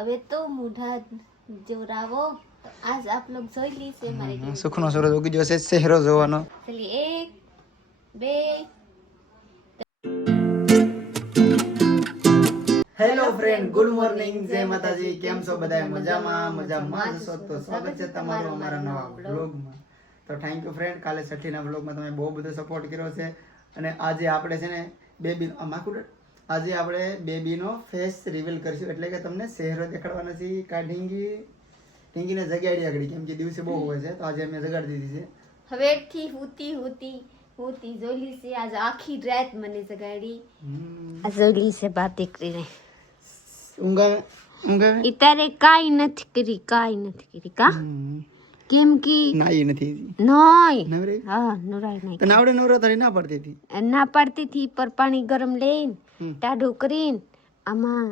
હવે તો મૂઢા જોરાવો તો આજ આપ લોગ જોઈ લીશે મારી સુખનો સૂરજ ઉગી જશે શહેરો જોવાનો. ચલી 1 2 હેલો ફ્રેન્ડ, ગુડ મોર્નિંગ, જય માતાજી. કેમ છો બધા? મજામાં છો તો સ્વાગત છે તમારું અમારા નવા વ્લોગમાં. તો થેન્ક યુ ફ્રેન્ડ, કાલે છઠ્ઠીના વ્લોગમાં તમે બહુ બધો સપોર્ટ કર્યો છે. અને આજે આપણે છે ને આજે આપણે બેબીનો ફેસ રિવીલ કરીશું, એટલે કે તમને ચહેરો દેખાડવાના છે. ઢીંગીને જગાડી આગળ, કેમ કે દિવસે બહુ હોય છે, તો આજે અમે જગાડી દીધી છે. હવેથી હુતી જોઈ છે. આજ આખી રાત મને જગાડી આ જોઈ છે બાતે કરીને. ઊંઘાવે ઇતારે કાઈ નથી કરી કા કેમ કે નાઈ નથી નોય નવરે. હા નોરાય નહીં તો નાવડે નવરો તારી ના પડતી હતી. ના પડતી થી પર પાણી ગરમ લઈને ટાઢું કરીને આમાં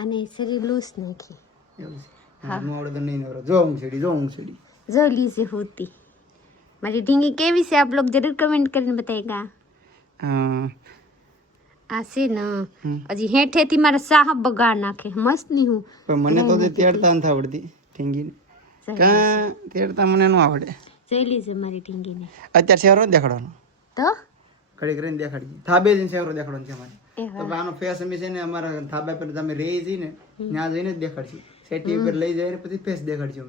આને શરીર લૂસ નાખી. એવું છે? હા, નું આવડે તો નહીં નવરો. જો ઊંઘ છેડી જોઈ લીધી હોતી. મારી ઢીંગી કેવી છે આપ લોગ જરૂર કમેન્ટ કરીને બતાएगा. હા, આ છે ને હજી હેઠેથી મારા સાહબ બગાડ નાખે મસ્ત નહીં હું પણ મને તો તેડતા નથી આવડતી ઢીંગીને. કાં તેડતા મને ન આવડે. જોઈ લીધે મારી ઢીંગીને. અત્યારે શેરો દેખાડવાનો તો ઘડી કરીને દેખાડી થાબે જઈને શેરો દેખાડવાનો છે અમારે. તો આનો ફેસ અમે છે ને અમારા થાબા પર તમે રહી જઈએ ને ત્યાં જઈને જ દેખાડશું. સેટી ઉપર લઈ જાય પછી ફેસ દેખાડશું.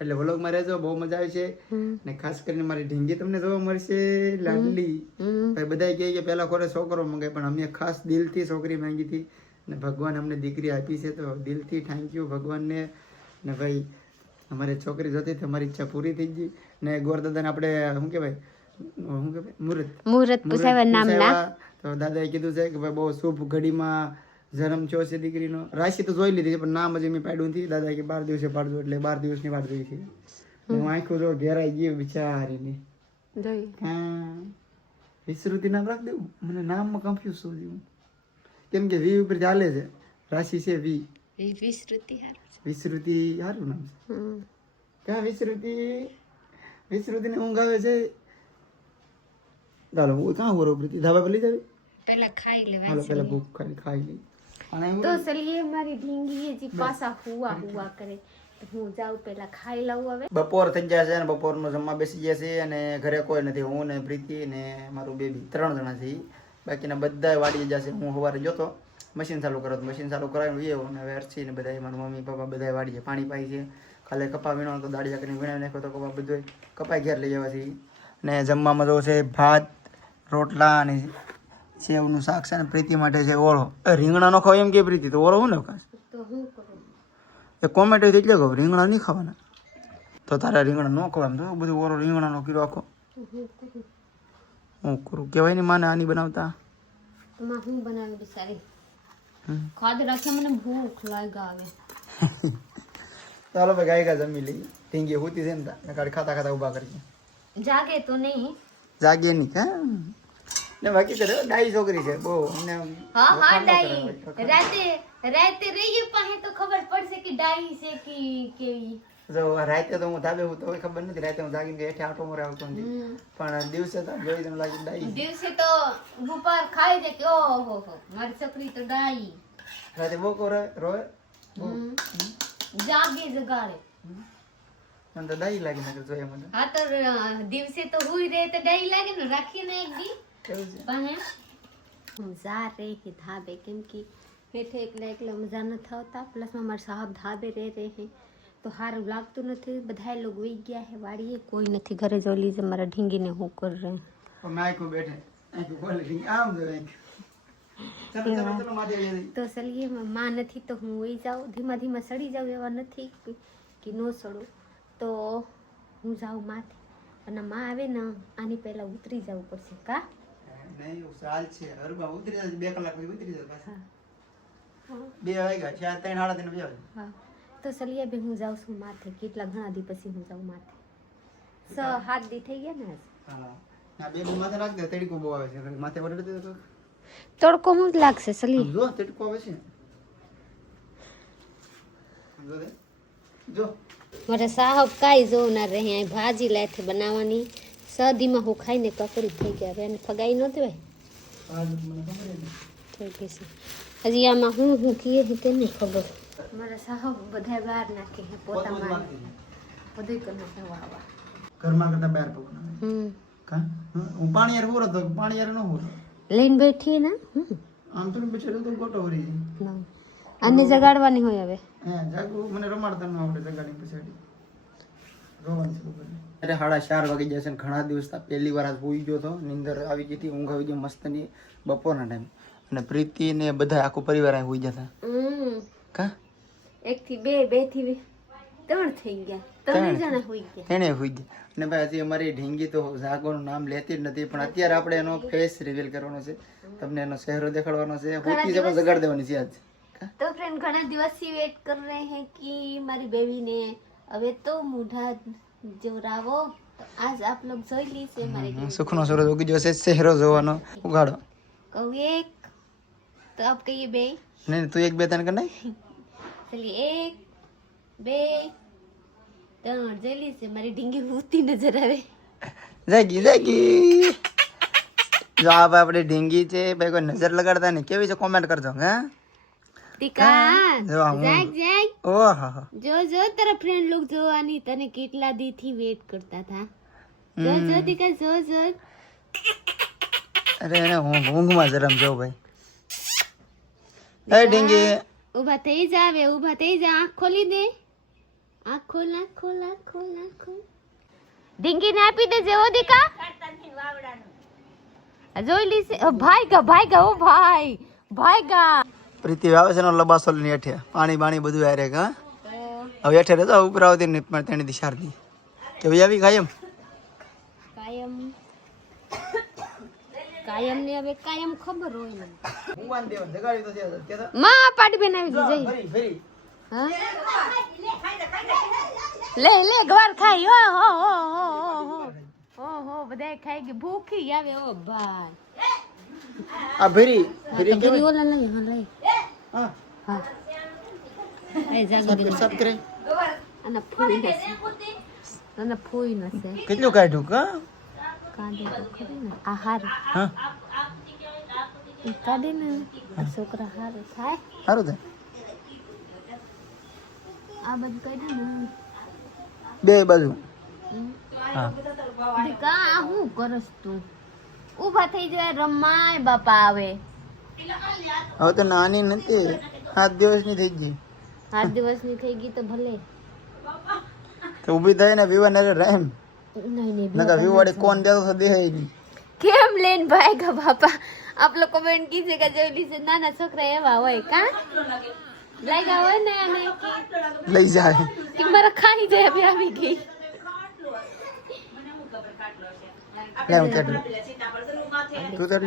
એટલે વ્લોગમાં રહેજો, બહુ મજા આવે છે. ને ખાસ કરીને મારી ઢીંગી તમને જોવા મળશે લાડલી. ભાઈ બધા કહે કે પેલા ખોરે છોકરો મંગાય, પણ અમે ખાસ દિલથી છોકરી માંગી હતી ને ભગવાન અમને દીકરી આપી છે. તો દિલથી થેન્ક યુ ભગવાનને. ને ભાઈ અમારે છોકરી જોતી હતી, અમારી ઈચ્છા પૂરી થઈ ગઈ. ને ગોરદાદાને આપણે શું કહેવાય મુહૂર્ત પૂછાવ્યા નામના. તો દાદાએ કીધું છે કે ભાઈ બહુ શુભ ઘડીમાં જન્મ થયો છે દીકરીનો. રાશિ તો જોઈ લીધી છે, પણ નામ હજી મેં પાડ્યું નથી. દાદાએ કે 12 દિવસે પાડજો, એટલે 12 દિવસની વાત જોઈ છે. હું આંખું જો ઘેરાઈ ગયું બિચારીને. હા, વિશ્રુતિ નામ રાખ દેવું. મને નામમાં કન્ફ્યુઝ છું હું, કેમ કે વી ઉપર ચાલે છે. રાશિ છે વી. વિશ્રુતિ સારું નામ છે. ક્યાં વિશ્રુતિને ઊંઘ આવે છે. ચાલો હું ક્યાં હોરો પ્રતિ ધાબા પર લઈ જાવી. પહેલા ખાઈ લેવા. હાલો પહેલા ભૂખ ખાઈ લઈ. અને તો ચલીએ મારી ઢીંગી હજી પાછા હુવા કરે તો હું જાઉં પહેલા ખાઈ લઉં. હવે બપોર થઈ ગયા છે અને બપોરનું જમવા બેસી ગયા છે. અને ઘરે કોઈ નથી, હું ને પ્રીતિ ને મારું બેબી 3 જણા છે. બાકીના બધા વાડીએ જશે. હું સવારે જોતો મશીન ચાલુ કરો, મશીન ચાલુ કરાવી એવું. અને હવે અરસી ને બધા મારા મમ્મી પપ્પા બધા વાડીએ પાણી પાઈ છે. કાલે કપા વીણો તો દાળિયા કરીને વીણાવી નાખ્યો તો કપા બધો કપાઈ ઘેર લઈ આવ્યા છે. ને જમવામાં તો છે ભાત, રોટલા અને સેવનું શાક છે. ને પ્રીતિ માટે છે ઓળો. રીંગણા નો ખાવ એમ કે પ્રીતિ? તો ઓળો હું ને ખાસ તો હું કરું એ કોમેન્ટ એટલે કહું રીંગણા નહીં ખાવાના. તો તારે રીંગણા ન ખવાય. તો બધું ઓળો રીંગણાનો કિલો આખો હું કરું કહેવાય ને માને આની બનાવતા. માં હું બનાવી બિચારી ખાદ રાખે મને ભૂખ લાગે. ચાલો ભાઈ ગાય જમી લઈ. ઢીંગી હોતી છે ને કાઢી ખાતા ઊભા કરી જાગે તો નહીં જાગે નહીં. હા ને બાકી તો ડાઈ છોકરી છે બહુ. હા ડાઈ રાતે રહીએ પાસે તો ખબર પડશે કે ડાઈ છે કે કેવી. જો રાતે તો હું ધાબે હું તો ખબર નથી. રાતે હું જાગીને હેઠે આટો મોરે આવતો નથી, પણ દિવસે તો જોઈ તમને લાગી ડાઈ. દિવસે તો બપોર ખાઈ જાય કે ઓહો મારી છોકરી તો ડાઈ. રાતે બહુ રોવે જાગે જગાડે. મને તો ડાઈ લાગી નાખે જોઈએ મને. હા તો દિવસે તો હુઈ રહે તો ડાઈ લાગે ને. રાખીને એક દી પણ હું જા રહી કે ધાબે, કેમ કે હેઠે એકલા મજા નથી આવતા. પ્લસમાં મારા સાહબ ધાબે રહે હે તો સારું લાગતું નથી. બધા લોગ વહી ગયા હે વાડીએ, કોઈ નથી ઘરે. જો લીજે મારા ઢીંગીને હું કર રહે તો ચલીએ માં નથી તો હું વહી જાઉં. ધીમા સડી જાઉં એવા નથી કે નો સડું. તો હું જાઉં માથે અને માં આવે ને આની પહેલા ઉતરી જવું પડશે. કા નહીં સાલ છે હરબા ઉતરી જાય 2 કલાક પછી ઉતરી જાય પાછા. 2 વાગ્યા 4 3 સાડા 3 બજે. હા તો ચલીએ બે હું જાઉં છું માથે. કેટલા ઘણા દી પછી હું જાઉં માથે. 6-7 દી થઈ ગયા ને. હા ના બે માથે રાખ દે. તડકો બહુ આવે છે માથે વરડ દે તો તડકો હું જ લાગશે. ચલી જો તડકો આવે છે જો મારા સાહબ કાંઈ જોવું ના રહે. અહીં ભાજી લાયથી બનાવવાની. સદીમાં હું ખાઈને કકડી થઈ ગયા. હવે એને ફગાઈ નહોતી ભાઈ થઈ ગઈ છે. હજી આમાં હું કીએ તે નહીં ખબર. મારા સાહબ બધા બહાર નાખે છે પોતામાં બધું કરી નાખે વાહ ઘરમાં કરતા બહાર પકડો કા હું પાણી યાર પૂરો તો પાણી યાર ન પૂરો લઈને બેઠી ને આમ તો બેઠેલું તો ગોટો ભરી જાય આને જગાડવાની હોય હવે હે જાગુ મને રમાડતા ન આવડે જગાડી પછાડી રોવાનું છે બપોરે અરે 4:30 વાગી જશે ને ઘણા દિવસ પહેલી વાર આજ હોઈ ગયો તો નીંદર આવી ગઈ હતી ઊંઘ આવી ગઈ મસ્તની બપોરના ટાઈમ અને પ્રીતિ ને બધા આખો પરિવાર અહીં હોઈ જતા કા 1 થી 2 2 થી 3 થઈ ગયા 3 જણા હોઈ ગયા એને હોઈ ગયા અને ભાઈ હજી અમારી ઢીંગી તો જાગોનું નામ લેતી જ નથી પણ અત્યારે આપણે એનો ફેસ રિવીલ કરવાનો છે તમને એનો ચહેરો દેખાડવાનો છે હોતી છે પણ જગાડ દેવાની છે આજ तो फ्रेंड घना दिवस से वेट कर रहे हैं कि हमारी बेबी ने अबे तो मुढ़ा जोरावो तो आज आप लोग જોઈ લીસે हमारे સુખનો સૂરજ ઉગી જશે ચહેરો જોવાનો ઉગાડો कहूँ एक तो आप कहिए बे નહીં તું 1 2 3 કર નાખ चलिए 1 2 3 જોઈ લીસે મારી ઢીંગી ભૂતી નજર આવે જાગી જો આ આપણે ઢીંગી છે ભાઈ કોઈ નજર લગાડતા નહીં કેવી છે કોમેન્ટ કરજો હે ટીકા જાગ જાગ ઓહો જો તારા ફ્રેન્ડ લોગ જોવાની તને કેટલા દી થી વેટ કરતા હતા જો ટીકા જો અરે એને ઊંઘમાં જરમ જો ભાઈ એ ઢીંગી ઊભા થઈ જા આંખ ખોલી દે આંખ ખોલ ઢીંગી ને આપી દે જેવો દીકા જોઈ લીસે ભાઈગા ઓ ભાઈગા પ્રીતિ આવે છે નો લબાસો લઈને હેઠે પાણી બાણી બધું આરે કા હવે હેઠે રહેતો ઉપર આવતી ને પણ તેની દિશારતી કે ભાઈ આવી કાયમ ને હવે કાયમ ખબર હોય ને હું વાન દેવા જગાડી તો છે માં પાડી બનાવી દીધી ફરી હા લે ઘર ખાઈ હો બધા ખાઈ ગઈ ભૂખી આવે ઓ ભાઈ આ ભરી ભરી ઓલા લઈ હા લઈ હા હા એ જાગી સબ કરે અને ફૂઈ નસે કેટલું કાઢ્યું કા કાઢે તો ખરી ને આહાર હા કાઢે ને છોકરા હારું થાય સારું થાય આ બધું કાઢે ને બે બાજુ હા દીકા આ હું કરસ તું ઊભા થઈ જાય રમાય બાપા આવે હવે તો નાની નથી 7 દિવસની થઈ ગઈ 8 દિવસની થઈ ગઈ તો ભલે તો ઊભી થાય ને વિવાહ ને રહેમ નહીં નકા વિવાડે કોણ દેતો તો દેહે નહીં કેમ લેન ભાઈગા બાપા આપ લોકો કમેન્ટ કીજેગા જોઈ લીજે નાના છોકરા એવા હોય કા લાગ્યા હોય ને અને લઈ જાય કે મારા ખાઈ જાય હવે આવી ગઈ લે હું ચડલું તું ચડ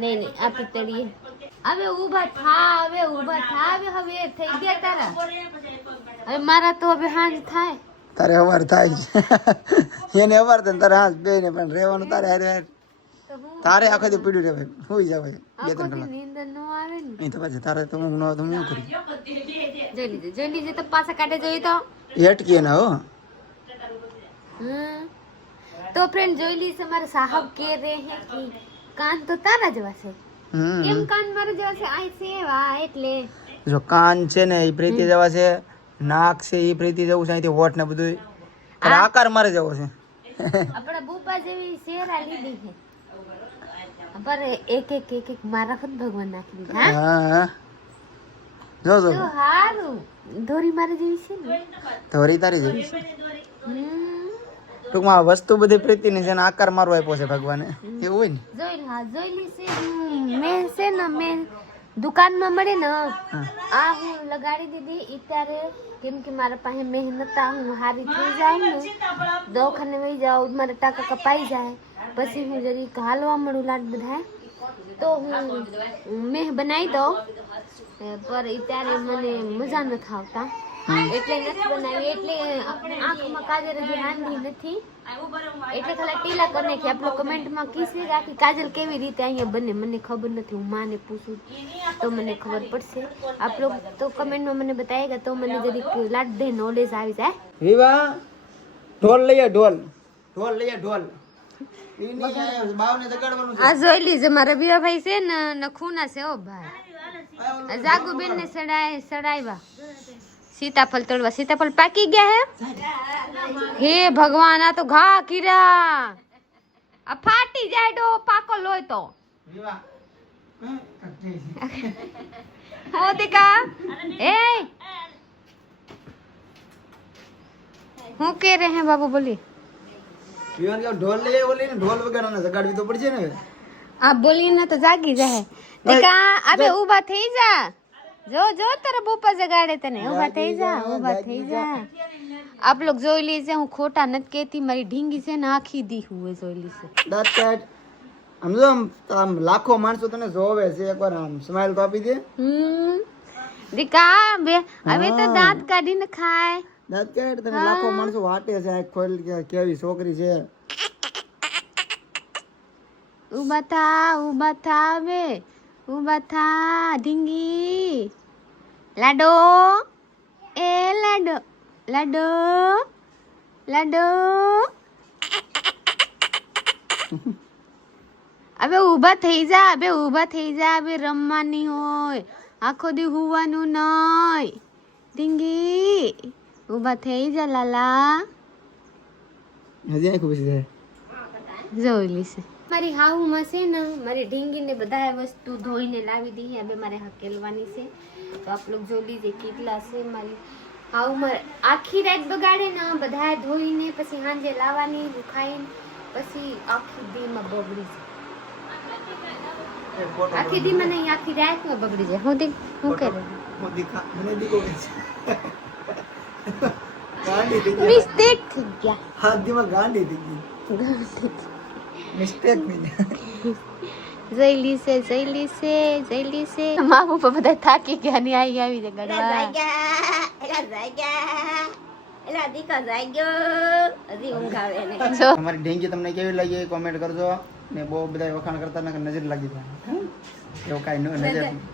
નહીં આપી તળીએ હવે ઊભા થા હવે થઈ ગયા તારા હવે મારા તો હવે હાંજ થાય તારે અવાર થાય છે એને અવાર થાય તારે હાથ બે ને પણ રહેવાનું તારે હારે તારે આખો દી પીડ્યું રહે હોઈ જાવ 2-3 કલાક નીંદર ન આવે ને એ તો પછી તારે તો હું ન તો હું કરું જોઈ લીજે તો પાછા કાઢે જોઈએ તો હેટકી ના હો તો ફ્રેન્ડ જોઈ લીજે મારા સાહબ કે રહે હે કે કાન તો તારા જેવા છે કેમ કાન મારા જેવા છે આ સેવા એટલે જો કાન છે ને એ પ્રીતિ જેવા છે નાક છે એ પ્રીતિ જેવું છે અહીંથી હોઠ ને બધું પણ આકાર મારે જેવો છે આપણા બુપા જેવી શેરા લીધી છે પર એક મારા ખુદ ભગવાન નાખી દીધા હા જો તો હારું દોરી મારે જેવી છે ને ધોરી તારી જેવી છે ટૂંકમાં વસ્તુ બધી પ્રીતિની છે ને આકાર મારવો આપ્યો છે ભગવાને એવું હોય ને જોઈ લીશે મેં છે ને મેં દુકાનમાં મળે ને આ હું લગાડી દીધી અત્યારે કેમ કે મારા પાસે મહેનત હું હારી થઈ જાઉં ને દવાખાને વહી જાઉં મારા ટાકા કપાઈ જાય પછી હું જરી હાલવા મળું લાડ બધા તો હું મેં બનાવી દઉં પર અત્યારે મને મજા નથી આવતા એટલે નથી બનાવી એટલે આંખમાં કાજલ હજી હાંધી નથી એટલે ખાલી ટીલા કરી નાખી આપણે કમેન્ટમાં કીશે કે કાજલ કેવી રીતે અહીંયા બને મને ખબર નથી હું માને પૂછું તો મને ખબર પડશે આપ લોગ તો કમેન્ટમાં મને બતાવેગા તો મને જરીક લાડ દે નોલેજ આવી જાય વિવા ઢોલ લઈએ ઢોલ આ જોઈ લીજે મારા બીરા ભાઈ છે ને નખુના છે ઓ ભાઈ જાગુબેન ને સડાવ્યા સીતાફળ તોડવા. સીતાફળ પાકી ગયા હે ભગવાન, આ તો ઘા કીરા, આ ફાટી જાય ડો પાકો લોય તો. દીકા એ હું કે રહે હે બાબુ બોલી. પીવાન કે ઢોલ લઈ બોલી ને, ઢોલ વગાડવાના જગાડવી તો પડશે ને. આ બોલી ને તો જાગી જાય. દીકા અબે ઊભા થઈ જા. જો જો તારા બોપા જગાડે તને. ઊભા થઈ જા, ઊભા થઈ જા. આપ લોગ જોઈ લીજે, હું ખોટા નથી કહેતી. મારી ઢીંગી છે ને આખી દી હુએ જોઈ લીજે. દાંત કાઢ. આમ જો આમ લાખો માણસો તને જોવે છે, એકવાર આમ સ્માઈલ તો આપી દે. દીકા બે હવે તો દાંત કાઢીને ખાય. દાંત કાઢ. તને લાખો માણસો વાટે છે, આ ખોલ કે કેવી છોકરી છે. ઊભા થા બે, ઊભા થા ઢીંગી. લાડો એ લાડો, લાડો લાડો. હવે ઊભા થઈ જા, બે ઊભા થઈ જા. બે રમવાની હોય, આખો દી હુવાનું નય. ઢીંગી ઊભા થઈ જા લાલા. હજી આખું બેસી જાય. જોઈ લીશે મારી હાહુમાં છે ને, મારી ઢીંગીને બધા વસ્તુ ધોઈને લાવી દી. હવે મારે હકેલવાની છે, તો આપ લોગ જોઈ લીજે કેટલા છે. મારી હાહુમાં આખી રાત બગાડે ને, બધા ધોઈને પછી સાંજે લાવવાની, ખાઈને પછી આખી દીમાં બગડી જાય. આખી દીમાં નહીં, આખી રાતમાં બગડી જાય. હું દી હું કરે મિસ્ટેક થઈ ગયા. હાથ દીમાં ગાંડી થઈ ગઈ. મિસ્ટેક નહીં. જઈ લીસે મા બાપા બધા થાકી ગયા ને આવી છે ગડવા. અમારી ઢીંગી તમને કેવી લાગી કોમેન્ટ કરજો. ને બહુ બધા વખાણ કરતા ને નજર લાગી જાય. એવું કાંઈ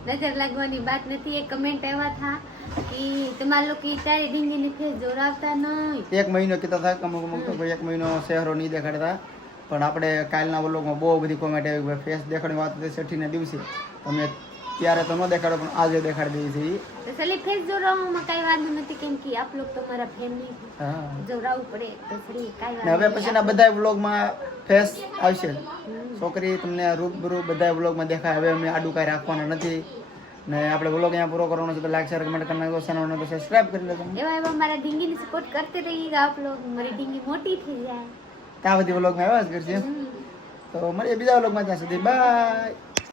નજર લાગવાની વાત નથી. એક કમેન્ટ એવા થા કે તમારા લોકો તારી ઢીંગીને ફેસ જોરાવતા નહીં. 1 મહિનો કીધા હતા, અમુક તો 1 મહિનો ચહેરો નહીં દેખાડતા. પણ આપણે કાલના વ્લોગમાં બહુ બધી કોમેન્ટ આવી, ફેસ દેખાડવાની વાત હતી છઠ્ઠીના દિવસે. તમે ત્યારે તો ન દેખાડો, પણ આજે દેખાડી દઈએ છીએ. તો ચલી ફેસ જોરાવવામાં કાંઈ વાંધો નથી, કેમ કે આપ લોકો તમારા ફેમિલી જોરાવવું પડે તો ફરી કાંઈ વાંધો. હવે પછીના બધા વ્લોગમાં ફેસ આવશે. છોકરી તમને રૂબરૂ બધા વ્લોગમાં દેખાય. હવે અમે આડું કાંઈ રાખવાના નથી. ને આપણે વ્લોગ અહીંયા પૂરો કરવાનો છે, તો લાઈક શેર કમેન્ટ કરી નાખો, ચેનલને તો સબસ્ક્રાઇબ કરી લેજો. એવા મારા ઢીંગીને સપોર્ટ કરતે રહીએ આપ લોકો. મારી ઢીંગી મોટી થઈ જાય. ત્યાં બધી વ્લોગમાં આવ્યા જ કરશે. તો મળીએ બીજા વ્લોગમાં. ત્યાં સુધી બાય.